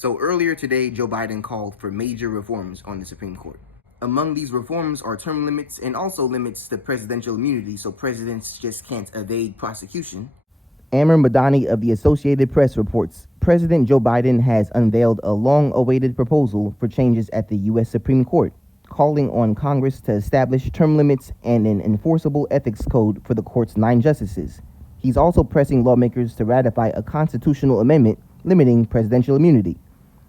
So earlier today, Joe Biden called for major reforms on the Supreme Court. Among these reforms are term limits and also limits to presidential immunity so presidents just can't evade prosecution. Amr Madani of the Associated Press reports, President Joe Biden has unveiled a long-awaited proposal for changes at the U.S. Supreme Court, calling on Congress to establish term limits and an enforceable ethics code for the court's 9 justices. He's also pressing lawmakers to ratify a constitutional amendment limiting presidential immunity.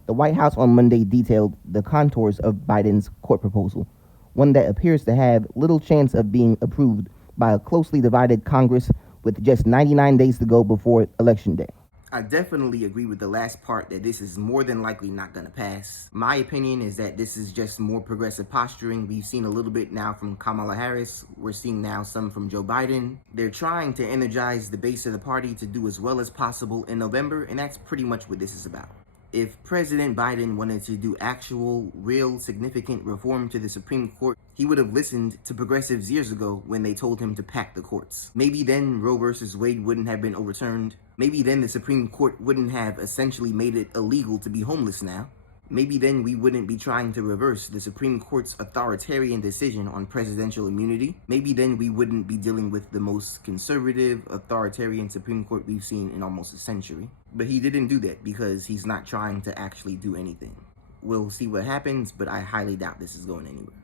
The White House on Monday detailed the contours of Biden's court proposal, one that appears to have little chance of being approved by a closely divided Congress with just 99 days to go before Election Day. I definitely agree with the last part that this is more than likely not going to pass. My opinion is that this is just more progressive posturing. We've seen a little bit now from Kamala Harris. We're seeing now some from Joe Biden. They're trying to energize the base of the party to do as well as possible in November, and that's pretty much what this is about. If President Biden wanted to do actual, real, significant reform to the Supreme Court, he would have listened to progressives years ago when they told him to pack the courts. Maybe then Roe versus Wade wouldn't have been overturned. Maybe then the Supreme Court wouldn't have essentially made it illegal to be homeless now. Maybe then we wouldn't be trying to reverse the Supreme Court's authoritarian decision on presidential immunity. Maybe then we wouldn't be dealing with the most conservative, authoritarian Supreme Court we've seen in almost a century. But he didn't do that because he's not trying to actually do anything. We'll see what happens, but I highly doubt this is going anywhere.